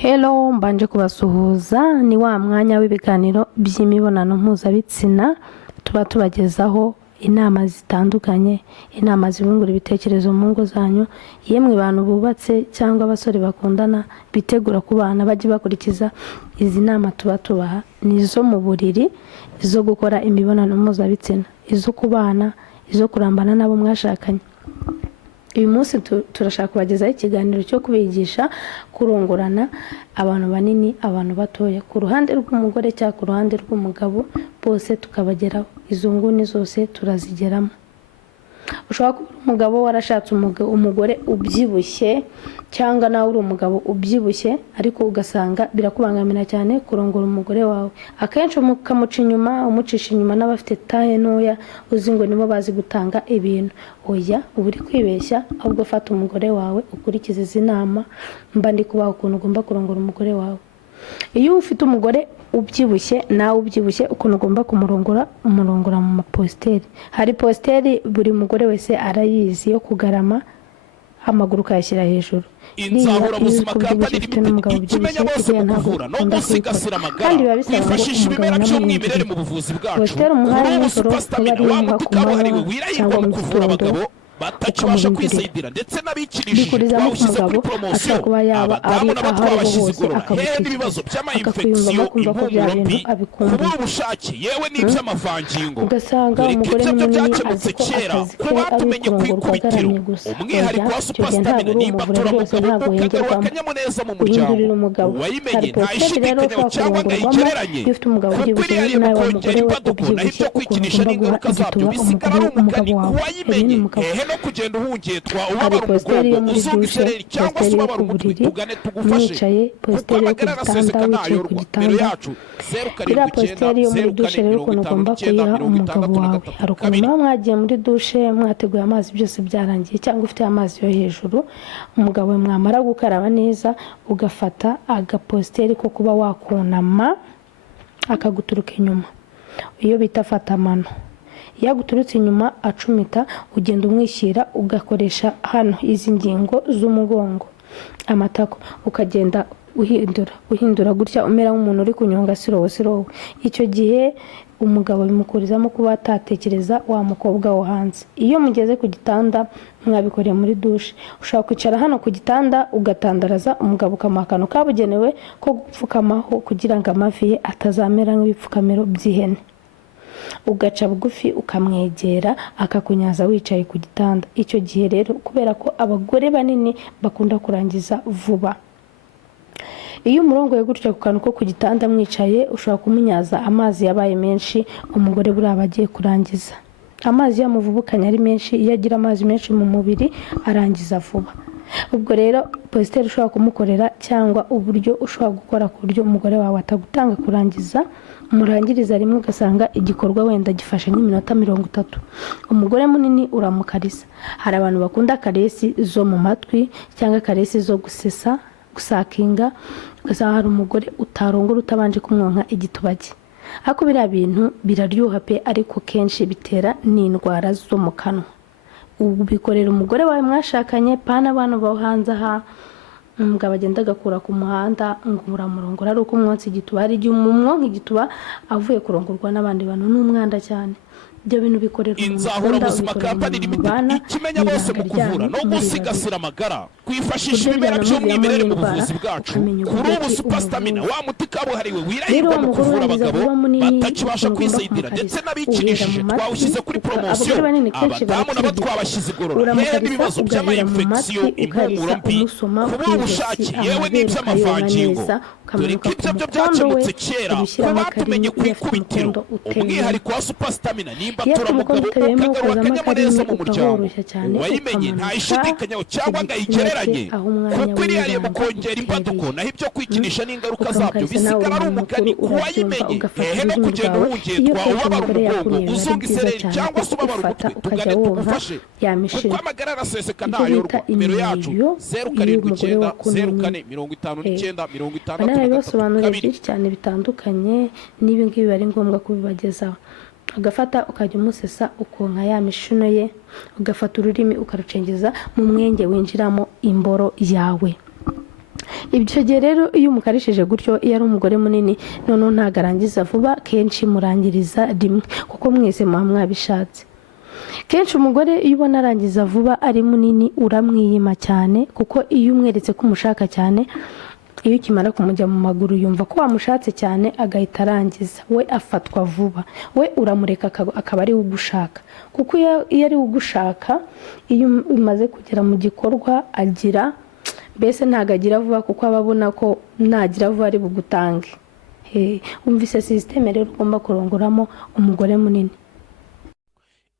Hello, mbanje kubasuhuza ni wa mwanya w'ibiganiro by'imibonano mpuzabitsina tuba tubagezaho inama zitandukanye, inama zibungura ibitekerezo mu ngo zanyu, yemwe bantu bubatse cyangwa abasore bakundana bitegura kubana bajye bakurikiza izi nama tuba tubaha, nizo mu buriri, izo gukora imibonano mpuzabitsina, izo kubana, izo kurambana nabo mwashakanye. Uyu munsi turashaka kubagezaho ikiganiro cyo kubigisha kurongorana, abantu banini, abantu batoya, ku ruhande rw'umugore cyangwa ku ruhande rw'umugabo, bose tukabageraho. Izo nguni zose turazigeramo. Ushobora kuba umugabo warashatse umugore ubyibushye, cyangwa nawe uri umugabo ubyibushye ariko ugasanga birakubangamira cyane kurongora umugore wawe. Akenshi ukamuca inyuma, umucisha inyuma n'abafite taye ntoya, uzi ngo nibo bazi gutanga ibintu. Oya, uba uri kwibeshya, ahubwo fata umugore wawe ukurikize izi nama mba ndi kubaha ukuntu ugomba kurongora umugore wawe. Iyo ufite umugore ubyibushye, nawe ubyibushye, ukuntu ugomba umurongora mu maposteri. Hari posteri buri mugore wese arayizi yo kugarama, amaguru ukayashyira hejuru. Inzahura buzima kampani ikimenya bose mu kuvura no gusigasira amagara kwifashisha ibimera by'umwimerere mu buvuzi bwacu. Posteri umuhaye nijoro wa muti kabuhariwe wirahirwa mu kuvura abagabo batakibasha kwisayidira ndetse n'abikirishije twawushyize kuri poromosiyo, abadamu nabo twabashyize igorora, hehe n'ibibazo by'amayinfekisiyo, impumuro mbi, kubura ubushake, yewe n'iby'amavangingo. Ugasanga umugore munini azi ko akazi ke ari kurongorwa agaramye gusa. Umwihariko wa supasitamina nimba turamugabo ukagarura akanyamuneza mu muryango, wayimenye ntayishidikanya cyangwa ngo ayigereranye, kuko iriya ari mu kongera imbaduko naho ibyo kwikinisha n'ingaruka zabyo bisigara ari umugani wayimenye, hehe no kugenda uhungetwa ubabara umugongo, uzumva isereri cyangwa se ubabara umutwe, tugane tugufashe kuko amagara araseseka ntayorwa. Biro yacu 0789 hari ukuntu muba mwagiye muri dushe mwateguye amazi byose byarangiye, cyangwa ufite amazi yo hejuru, umugabo we mwamara gukaraba neza ugafata agaposteri ko kuba wakunama akaguturuka inyuma, iyo bita fata amano. Iyo aguturutse inyuma acumita, ugenda umwishyira ugakoresha hano izi ngingo z'umugongo, amatako, ukagenda uhindura gutya umera nk'umuntu uri kunyonga sirowo. Icyo gihe umugabo bimukurizamo kuba atatekereza wa mukobwa wo hanze. Iyo mugeze ku gitanda mwabikoreye muri dushe, ushobora kwicara hano ku gitanda ugatandaraza, umugabo ukamuha akantu kabugenewe ko gupfukamaho kugira ngo amavi ye atazamera nk'ibipfukamiro by'ihene, ugaca bugufi ukamwegera akakunyaza wicaye ku gitanda. Icyo gihe rero kubera ko abagore banini bakunda kurangiza vuba, iyo umurongoye gutya ku kantu ko ku gitanda mwicaye, ushobora kumunyaza amazi yabaye menshi, umugore buriya agiye kurangiza. Amazi yamuvubukanye ari menshi, iyo agira amazi menshi mu mubiri arangiza vuba. Ubwo rero posteri ushobora kumukorera cyangwa uburyo ushobora gukora ku buryo umugore wawe atagutanga kurangiza, umurangiriza rimwe ugasanga igikorwa wenda gifashe nk'iminota 30. Umugore munini uramukarisa. Hari abantu bakunda karesi zo mu matwi cyangwa karesi zo gusesa, gusakinga, ugasanga hari umugore utarongora utabanje kumwonka igitubage. Ariko biriya bintu biraryoha pe, ariko kenshi bitera n'indwara zo mu kanwa. Ubikorera umugore wawe mwashakanye, pana abantu baho hanze aha, umugabo agenda agakura ku muhanda ngo uramurongora ari uko umwonsi igituba. Hari igihe umwonka igituba avuye kurongorwa n'abandi bantu n'umwanda cyane. Ibyo bintu bikorera Inzahura buzima kampani ikimenya bose mu kuvura no gusigasira amagara kwifashisha ibimera by'umwimerere mu buvuzi bwacu. Kuri ubu supasitamina wa muti kabuhariwe wirahirwa mu kuvura abagabo batakibasha kwisayidira ndetse n'abikirishije twawushyize kuri poromosiyo, abadamu nabo twabashyize igorora, hehe n'ibibazo by'amayinfekisiyo, impumuro mbi, kubura ubushake, yewe n'iby'amavangingo. Dore ko ibyo byo byakemutse kera ko batumenye ku ikubitiro. Umwihariko wa supasitamina nimba turamugabo ukagarura akanyamuneza mu muryango, wayimenye ntayishidikanyaho cyangwa ngo ayigereranye, kuko iriya ari mu kongera imbaduko naho ibyo kwikinisha n'ingaruka zabyo bisigara ari umugani wayimenye, hehe no kugenda uhungetwa ubabara umugongo, uzunga isereri cyangwa se ubabara umutwe, tugane tugufashe kuko amagara araseseka ntayorwa. Biro yacu 0790 bisobanura byinshi cyane bitandukanye, n'ibi ngibi bari ngombwa kubibagezaho. Ugafata ukajya umusesa ukonka ya mishuno ye, ugafata ururimi ukarucengeza mu mwenge winjiramo imboro yawe. ibyo gihe rero iyo umukarishije gutyo iyo ari umugore munini noneho ntabwo arangiza vuba, kenshi murangiriza rimwe kuko mwese muba mwabishatse. Kenshi umugore iyo ubona arangiza vuba ari munini uramwiyima cyane, kuko iyo umweretse ko umushaka cyane, iyo ukimara kumujya mu maguru yumva ko wamushatse cyane agahita arangiza, we afatwa vuba, we uramureka akaba ari ugushaka, kuko iyo ari ugushaka, iyo umaze kugera mu gikorwa agira mbese ntabwo agira vuba, kuko aba abona ko nagira vuba ari bugutange. Umvise sisiteme rero ugomba kurongoramo umugore munini.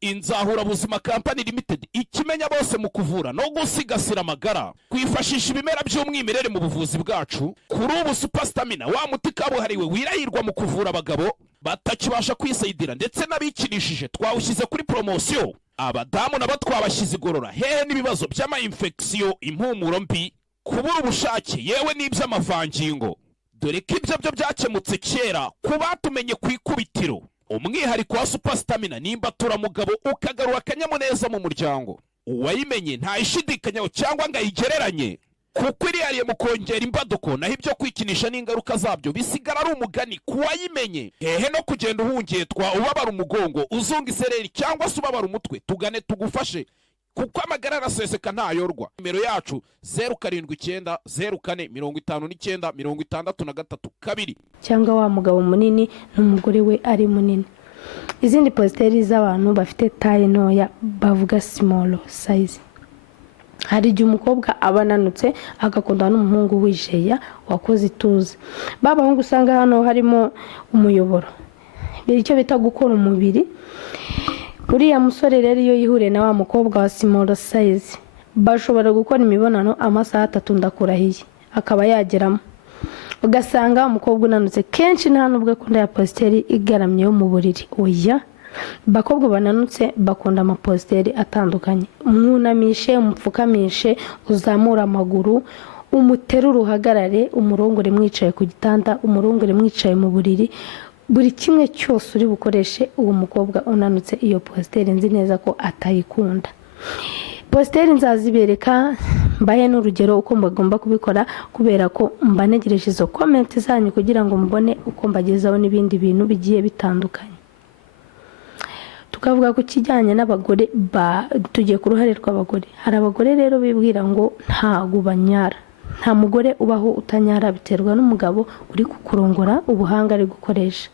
Inzahura Buzima Company Limited ikimenya bose mu kuvura no gusigasira amagara, kwifashisha ibimera by'umwimerere mu buvuzi bwacu. Kuri ubu Superstamina, wa muti kabuhariwe wirahirwa mu kuvura abagabo batakibasha kwisayidira ndetse n'abikinishije, twawushyize kuri promosiyo. Abadamu nabo twabashyize igorora, hehe n'ibibazo by'ama infection, impumuro mbi, kubura ubushake, yewe n'iby'amavangingo. Dore ko ibyo byo byakemutse kera ku batumenye ku ikubitiro. Umwihariko wa Superstamina nimba turamugabo ukagarura akanyamuneza mu muryango. Uwayimenye ntayishidikanyaho cyangwa ngo ayigereranye, kuko irihariye mu kongera imbaduko, naho ibyo kwikinisha n'ingaruka zabyo bisigara ari umugani ku wayimenye. Hehe no kugenda uhungetwa, ubabara umugongo, uzunga isereri cyangwa se ubabara umutwe, tugane tugufashe, kuko amagara araseseka ntayorwa. Nimero yacu 079 04 59 63 cyangwa wa mugabo munini n'umugore we ari munini. Izindi posteri z'abantu bafite taille ntoya bavuga small size. Hari igihe umukobwa abananutse agakundana n'umuhungu wijeya wakoze ituze. Babahungu usanga hano harimo umuyoboro, icyo bita gukora umubiri. Uriya musore rero iyo yihure na wa mukobwa wa small size, bashobora gukora imibonano amasaha 3 ndakurahiye akaba yageramo. Ugasanga umukobwa unanutse, kenshi nta nubwo akunda ya posteri igaramye yo mu buriri. Oya, bakobwa bananutse bakunda amaposteri atandukanye. Umwunamishe, umupfukamishe, uzamura amaguru, umuterura uhagarare, umurongore mwicaye ku gitanda, umurongore mwicaye mu buriri. Buri kimwe cyose uri bukoreshe uwo mukobwa unanutse, iyo posteri nzi neza ko atayikunda. Posteri nzazibereka, mbahe n'urugero uko mbagomba kubikora, kubera ko mbanegereje izo comment zanyu kugira ngo mbone uko mbagezaho n'ibindi bintu bigiye bitandukanye. Tukavuga ku kijyanye n'abagore, tugiye ku ruhare rw'abagore. Hari abagore rero bibwira ngo ntago banyara. Nta mugore ubaho utanyara, biterwa n'umugabo uri kukurongora ubuhanga ari gukoresha.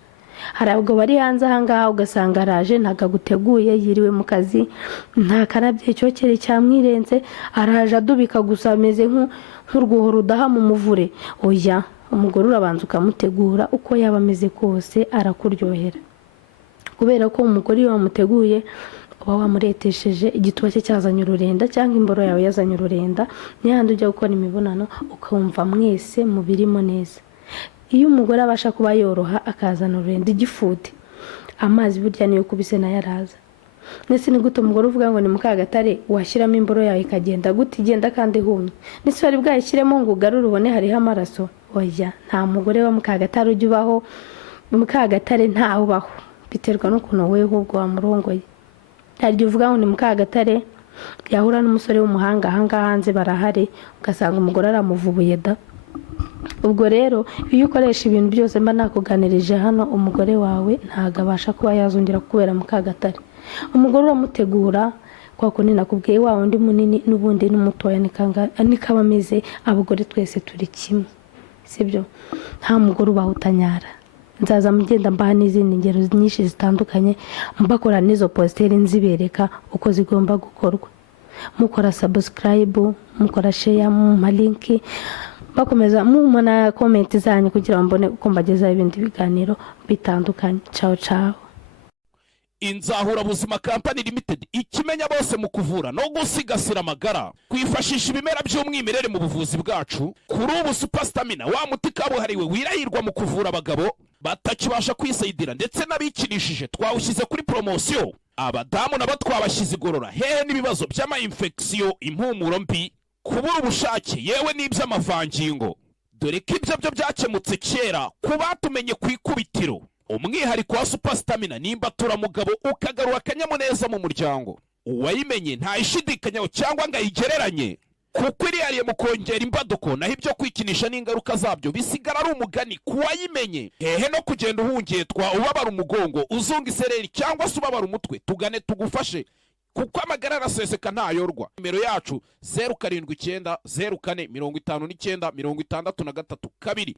Hari abagabo bari hanze ahangaha ugasanga araje ntagaguteguye, yiriwe mu kazi, nta karabye icyokere cyamwirenze, araje adubika gusa ameze nk'urwuho rudaha mu muvure. Oya, umugore urabanza ukamutegura, uko yaba ameze kose arakuryohera, kubera ko umugore iyo wamuteguye uba wamuretesheje, igituba cye cyazanye ururenda cyangwa imboro yawe yazanye ururenda, n'ihandi ujya gukora imibonano ukumva mwese mubirimo neza. Iyo umugore abasha kuba yoroha akazana ururenda, igifuti, amazi burya niyo kubise nayo araza. Nese ni gute umugore uvuga ngo ni Mukagatare washyiramo imboro yawe ikagenda gute, igenda kandi humye? Nese wari bwayishyiremo ngo ugarure ubone hariho amaraso? Oya, nta mugore wa Mukagatare ujya ubaho. Mukagatare ntaho ubaho, biterwa n'ukuntu wewe ahubwo wamurongoye. Hari uvuga ngo ni Mukagatare yahura n'umusore w'umuhanga ahangaha hanze barahari, ugasanga umugore aramuvubuye da. Ubwo rero iyo ukoresha ibintu byose mba nakuganirije hano, umugore wawe ntago abasha kuba yazongera kubera Mukagatare. Umugore uramutegura kwa kundi nakubwiye, wa undi munini n'ubundi n'umutoya nikaba ameze. Abagore twese turi kimwe, sibyo? Nta mugore ubaho utanyara. Nzaza mugenda mbaha n'izindi ngero nyinshi zitandukanye, mbakora n'izo posteri nzibereka uko zigomba gukorwa. Mukora subscribe, mukora share mu malinki, bakomeza mumana comment zanyu kugira ngo mbone uko mbageza ibindi biganiro bitandukanye. Ciao ciao. Inzahura Buzima Company Limited ikimenya bose mu kuvura no gusigasira amagara, kwifashisha ibimera by'umwimerere mu buvuzi bwacu. Kuri ubu Superstamina, wa muti kabuhariwe wirahirwa mu kuvura abagabo batakibasha kwisayidira ndetse n'abikinishije, twawushyize kuri promosiyo. Abadamu nabo twabashyize igorora, hehe n'ibibazo by'ama infection, impumuro mbi, kubura ubushake, yewe n'iby'amavangingo. Dore ko ibyo byo byakemutse kera ku batumenye ku ikubitiro. Umwihariko wa Superstamina nimba turamugabo ukagarura akanyamuneza mu muryango. Uwayimenye ntayishidikanyaho cyangwa ngo ayigereranye, kuko irihariye mu kongera imbaduko, naho ibyo kwikinisha n'ingaruka zabyo bisigara ari umugani ku wayimenye. Hehe no kugenda uhungetwa ubabara umugongo, uzunga isereri cyangwa se ubabara umutwe, tugane tugufashe kuko amagara araseseka ntayorwa. Nimero yacu 0790405963 2.